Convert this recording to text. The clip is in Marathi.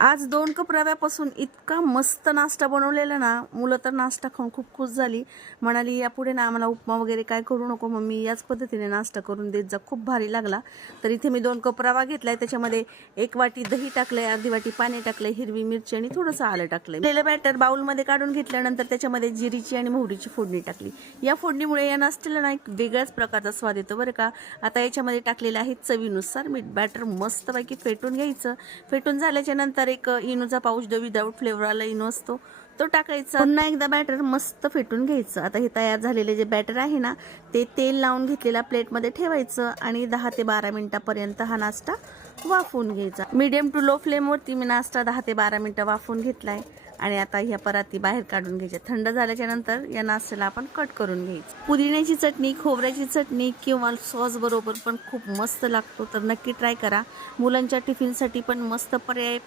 आज 2 कप रव्यापासून इतका मस्त नाश्ता बनवलेला ना, मुलं तर नाश्ता खाऊन खूप खुश झाली. म्हणाली यापुढे ना आम्हाला उपमा वगैरे काय करू नको मम्मी, याच पद्धतीने नाश्ता करून देत जा. खूप भारी लागला. तर इथे मी 2 कप रवा घेतलाय, त्याच्यामध्ये 1 वाटी दही टाकलंय, अर्धी वाटी पाणी टाकलंय, हिरवी मिरची आणि थोडंसं आलं टाकलंय. केलेलं बॅटर बाउलमध्ये काढून घेतल्यानंतर त्याच्यामध्ये जिरीची आणि मोहरीची फोडणी टाकली. या फोडणीमुळे या नाश्त्याला ना एक वेगळ्याच प्रकारचा स्वाद येतो बरं का. आता याच्यामध्ये टाकलेलं आहे चवीनुसार मीठ. बॅटर मस्तपैकी फेटून घ्यायचं. फेटून झाल्याच्या नंतर एक इनोचा पाऊच विदाऊट फ्लेवरवाला इनो असतो तो टाकायचा. पुन्हा एकदा बॅटर मस्त फेटून घ्यायचं. आता हे तयार झालेले जे बॅटर आहे ना, ते तेल लावून घेतलेल्या प्लेटमध्ये ठेवायचं आणि 10 ते 12 मिनिटापर्यंत हा नाश्ता वाफवून घ्यायचा. मीडियम टू लो फ्लेमवरती मी नाश्ता 10 ते 12 मिनिटं वाफवून घेतलाय. आणि आता ह्या पराती बाहेर काढून घ्यायच्या. थंड झाल्याच्या नंतर या नाश्त्याला आपण कट करून घ्यायचं. पुदिन्याची चटणी, खोबऱ्याची चटणी किंवा सॉस बरोबर पण खूप मस्त लागतो. तर नक्की ट्राय करा. मुलांच्या टिफिनसाठी पण मस्त पर्याय